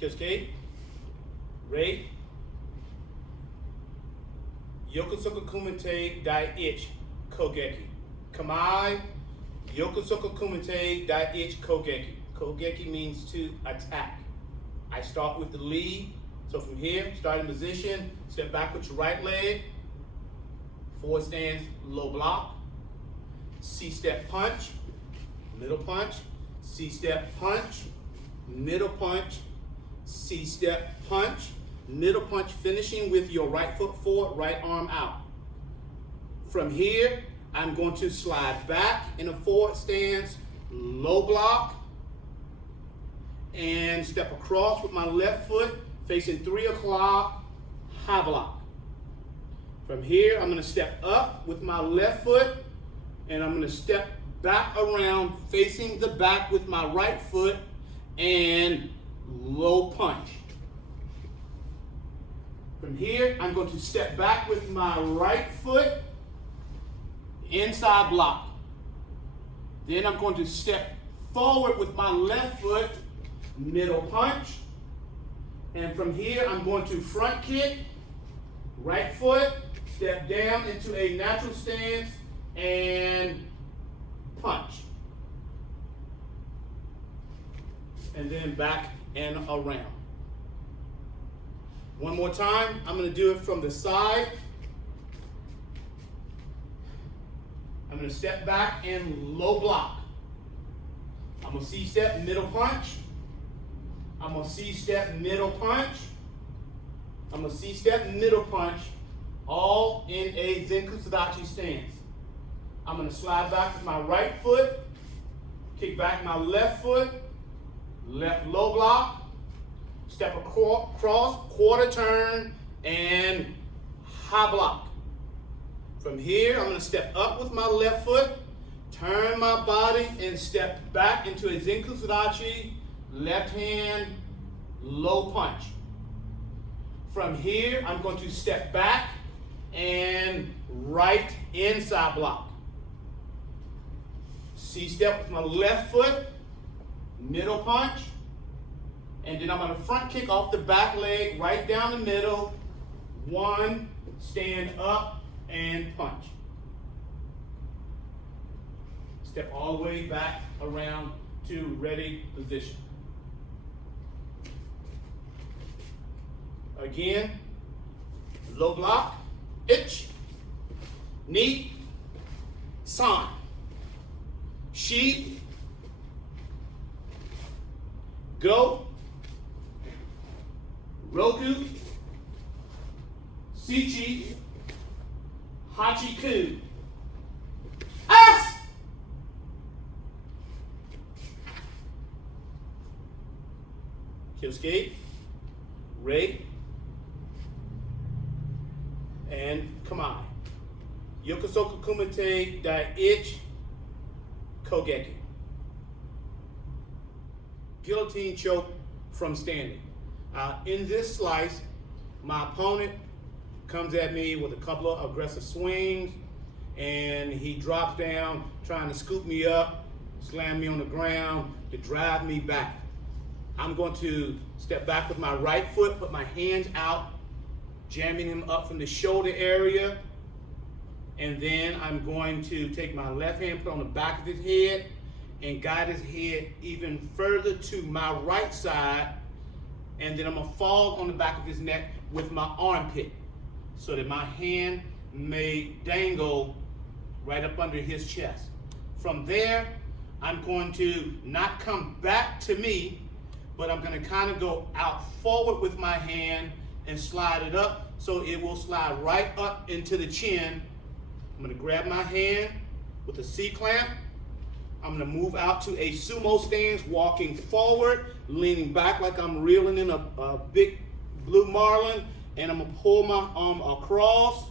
Kyosuke, Rei, Yokosoka Kumite Daiichi Kogeki. Kamae, Yokosoka Kumite Daiichi Kogeki. Kogeki means to attack. I start with the lead. So from here, start in position, step back with your right leg, forward stance, low block, C-step punch, middle punch, C-step punch, middle punch, C-step punch, middle punch, finishing with your right foot forward, right arm out. From here, I'm going to slide back in a forward stance, low block, and step across with my left foot, facing 3 o'clock, high block. From here, I'm gonna step up with my left foot, and I'm gonna step back around, facing the back with my right foot, and low punch. From here, I'm going to step back with my right foot, inside block. Then I'm going to step forward with my left foot, middle punch. And from here, I'm going to front kick, right foot, step down into a natural stance, and punch. And then back and around. One more time, I'm going to do it from the side. I'm going to step back and low block. I'm going to C-step, middle punch. I'm going to C-step, middle punch. I'm going to C-step, middle punch, all in a Zenku Sadachi stance. I'm going to slide back with my right foot, kick back my left foot, left low block, step across, quarter turn, and high block. From here, I'm going to step up with my left foot, turn my body, and step back into a Zenku Sadachi, left hand, low punch. From here, I'm going to step back and right inside block. C-step with my left foot, middle punch, and then I'm going to front kick off the back leg, right down the middle, 1, stand up, and punch. Step all the way back around to ready position. Again, low block, ich, ni, san, shi, go, roku, sichi, hachiku, as. Kyosuke, Rei, and Kamae. Yokosoka Kumite Daiichi Kogeki. Guillotine choke from standing. In this slice, my opponent comes at me with a couple of aggressive swings, and he drops down trying to scoop me up, slam me on the ground to drive me back. I'm going to step back with my right foot, put my hands out, jamming him up from the shoulder area, and then I'm going to take my left hand, put on the back of his head, and guide his head even further to my right side, and then I'm going to fall on the back of his neck with my armpit so that my hand may dangle right up under his chest. From there, I'm going to not come back to me, but I'm going to kind of go out forward with my hand and slide it up so it will slide right up into the chin. I'm going to grab my hand with a C-clamp. I'm going to move out to a sumo stance, walking forward, leaning back like I'm reeling in a big blue marlin, and I'm going to pull my arm across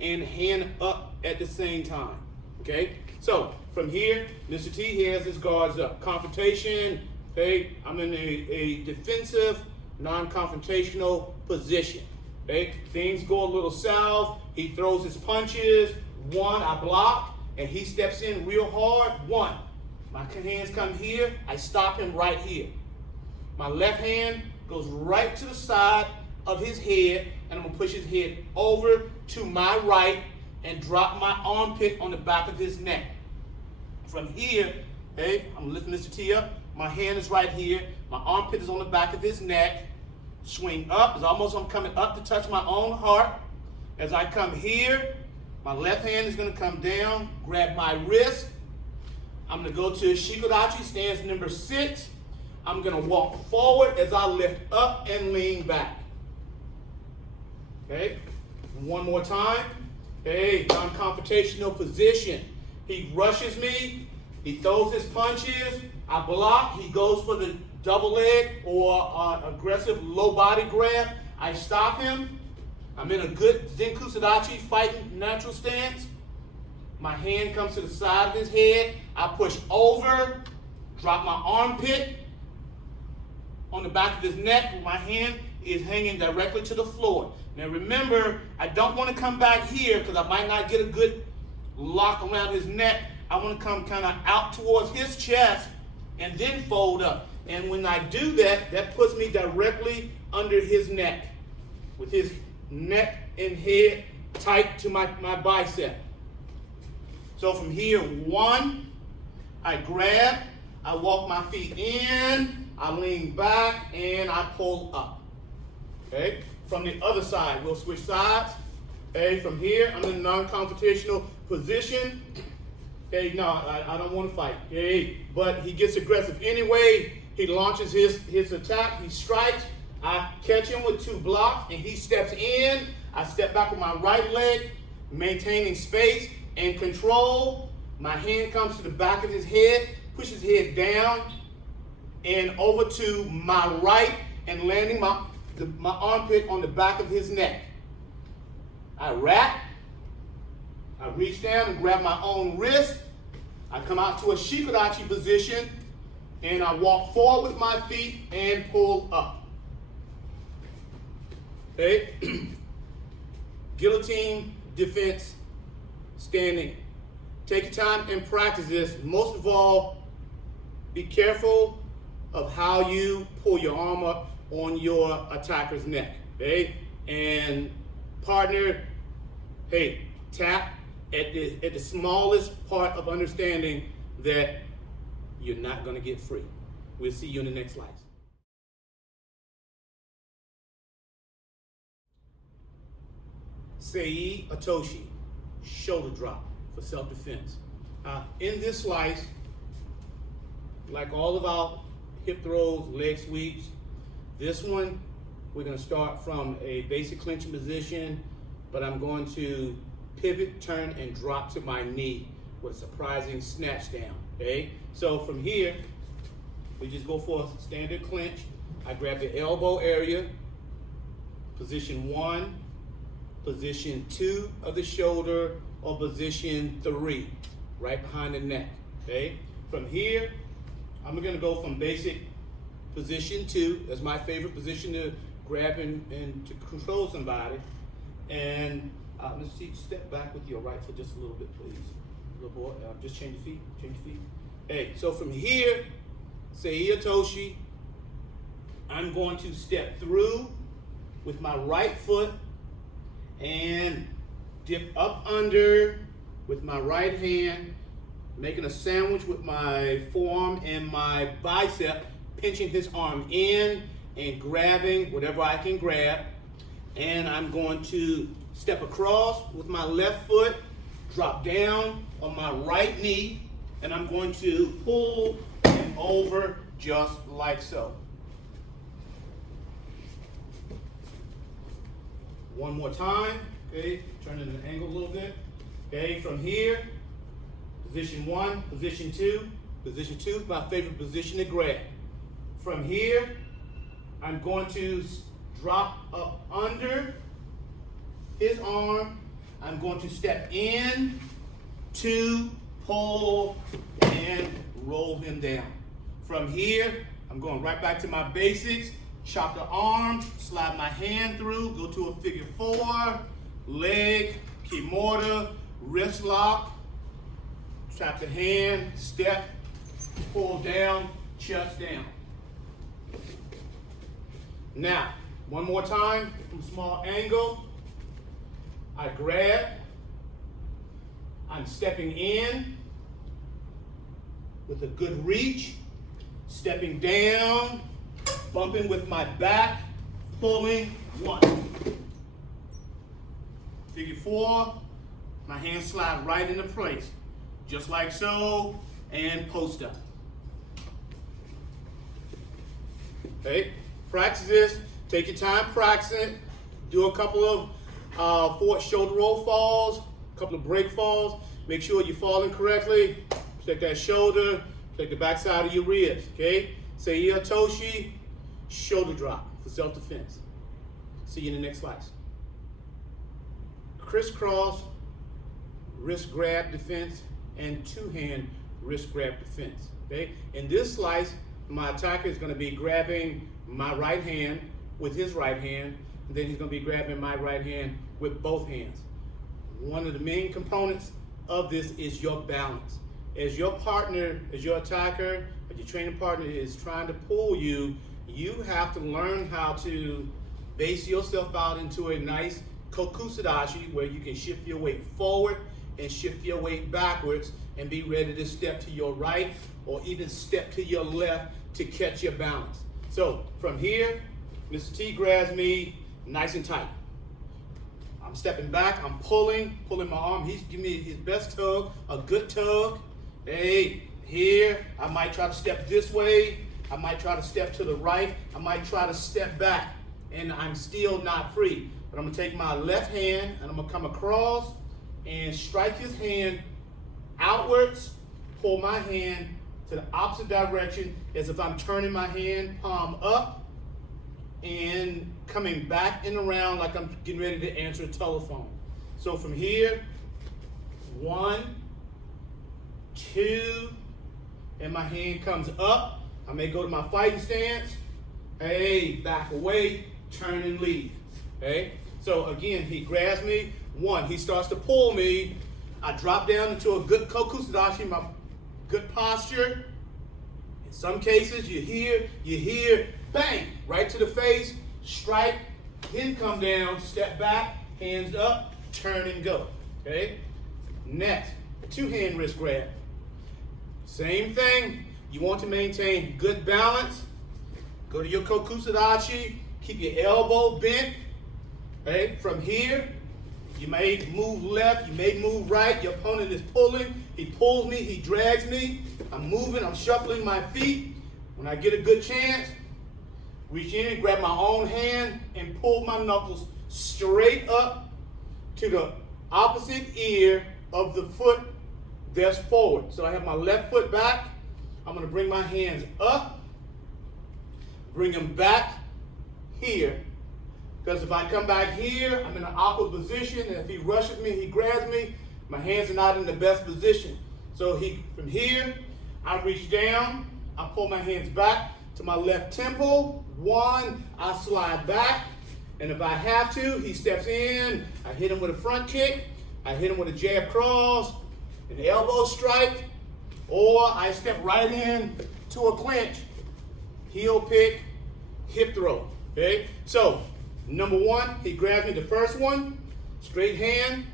and hand up at the same time. Okay? So from here, Mr. T has his guards up. Confrontation, okay? I'm in a defensive, non-confrontational position. Okay? Things go a little south. He throws his punches. 1, I block, and he steps in real hard. 1. My hands come here. I stop him right here. My left hand goes right to the side of his head, and I'm gonna push his head over to my right and drop my armpit on the back of his neck. From here, okay, I'm lifting Mr. T up. My hand is right here. My armpit is on the back of his neck. Swing up. It's almost I'm coming up to touch my own heart. As I come here, my left hand is going to come down, grab my wrist. I'm going to go to Shikodachi, stance number 6. I'm going to walk forward as I lift up and lean back. Okay, one more time. Okay, non-confrontational position. He rushes me. He throws his punches. I block. He goes for the double leg or aggressive low body grab. I stop him. I'm in a good Zenku Sadachi fighting natural stance. My hand comes to the side of his head. I push over, drop my armpit on the back of his neck. My hand is hanging directly to the floor. Now remember, I don't want to come back here because I might not get a good lock around his neck. I want to come kind of out towards his chest and then fold up. And when I do that, that puts me directly under his neck with his neck and head tight to my bicep. So from here, 1, I grab, I walk my feet in, I lean back, and I pull up. Okay? From the other side, we'll switch sides. Okay, from here, I'm in a non-confrontational position. Okay, no, I don't want to fight. Okay, but he gets aggressive anyway. He launches his attack. He strikes. I catch him with 2 blocks, and he steps in. I step back with my right leg, maintaining space and control. My hand comes to the back of his head, push his head down and over to my right, and landing my armpit on the back of his neck. I wrap. I reach down and grab my own wrist. I come out to a Shikodachi position, and I walk forward with my feet and pull up. Okay? Guillotine defense standing. Take your time and practice this. Most of all, be careful of how you pull your arm up on your attacker's neck. Okay? And partner, hey, tap at the smallest part of understanding that you're not going to get free. We'll see you in the next slice. Sei Otoshi, shoulder drop for self-defense. In this slice, like all of our hip throws, leg sweeps, this one, we're going to start from a basic clinching position, but I'm going to pivot, turn, and drop to my knee with a surprising snatch down, okay? So from here, we just go for a standard clinch. I grab the elbow area, position 1, position 2 of the shoulder, or position 3, right behind the neck, okay? From here, I'm gonna go from basic position 2, that's my favorite position to grab and to control somebody, and let's see, step back with your right foot just a little bit, please. Little boy, just change your feet, Hey, so from here, Sei Otoshi, I'm going to step through with my right foot and dip up under with my right hand, making a sandwich with my forearm and my bicep, pinching his arm in and grabbing whatever I can grab. And I'm going to step across with my left foot, drop down on my right knee, and I'm going to pull and over just like so. One more time, okay, turn it an angle a little bit. Okay, from here, position 1, position 2. Position 2 is my favorite position to grab. From here, I'm going to drop up under his arm. I'm going to step in, to pull, and roll him down. From here, I'm going right back to my basics. Chop the arm, slide my hand through, go to a figure 4, leg, kimura, wrist lock, trap the hand, step, pull down, chest down. Now, one more time from small angle. I grab. I'm stepping in with a good reach. Stepping down, bumping with my back, pulling. 1. Figure 4. My hands slide right into place. Just like so, and post up. Okay, practice this. Take your time practicing. Do a couple of forward shoulder roll falls, a couple of break falls. Make sure you're falling correctly. Protect that shoulder, protect the back side of your ribs. Okay, Seiya Toshi, shoulder drop for self-defense. See you in the next slice. Crisscross, wrist grab defense, and two-hand wrist grab defense. Okay, in this slice, my attacker is going to be grabbing my right hand with his right hand, and then he's going to be grabbing my right hand with both hands. One of the main components of this is your balance. As your partner, as your attacker, or your training partner is trying to pull you, you have to learn how to base yourself out into a nice kokusadashi where you can shift your weight forward and shift your weight backwards and be ready to step to your right or even step to your left to catch your balance. So from here, Mr. T grabs me nice and tight. I'm stepping back, I'm pulling my arm. He's giving me his best tug, a good tug. Hey, here, I might try to step this way. I might try to step to the right. I might try to step back, and I'm still not free. But I'm gonna take my left hand and I'm gonna come across and strike his hand outwards, pull my hand to the opposite direction as if I'm turning my hand palm up and coming back and around like I'm getting ready to answer a telephone. So from here, 1, 2, and my hand comes up. I may go to my fighting stance. Hey, back away, turn and leave. Okay? So again, he grabs me. 1, he starts to pull me. I drop down into a good kokusadashi, my good posture. In some cases, you hear, bang, right to the face, strike, then come down, step back, hands up, turn and go. Okay? Next, two-hand wrist grab. Same thing. You want to maintain good balance. Go to your kokusadashi. Keep your elbow bent. Okay? From here, you may move left, you may move right. Your opponent is pulling. He pulls me, he drags me. I'm moving, I'm shuffling my feet. When I get a good chance, reach in and grab my own hand and pull my knuckles straight up to the opposite ear of the foot that's forward. So I have my left foot back. I'm going to bring my hands up, bring them back here. Because if I come back here, I'm in an awkward position, and if he rushes me, he grabs me, my hands are not in the best position. So from here, I reach down, I pull my hands back to my left temple. 1, I slide back, and if I have to, he steps in, I hit him with a front kick, I hit him with a jab cross, an elbow strike, or I step right in to a clinch, heel pick, hip throw. Okay? So, number 1, he grabs me the first one, straight hand,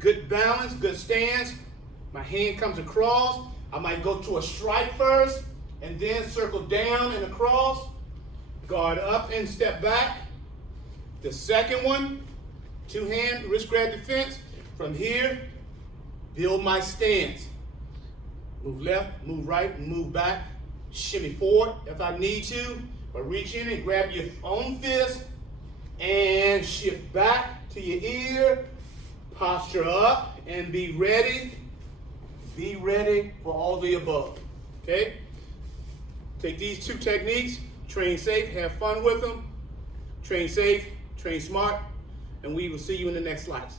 good balance, good stance. My hand comes across. I might go to a strike first and then circle down and across, guard up and step back. The second one, two-hand wrist grab defense. From here, build my stance. Move left, move right, move back, shimmy forward if I need to. But reach in and grab your own fist and shift back to your ear, posture up, and be ready. Be ready for all the above. Okay? Take these 2 techniques, train safe, have fun with them. Train safe, train smart, and we will see you in the next slice.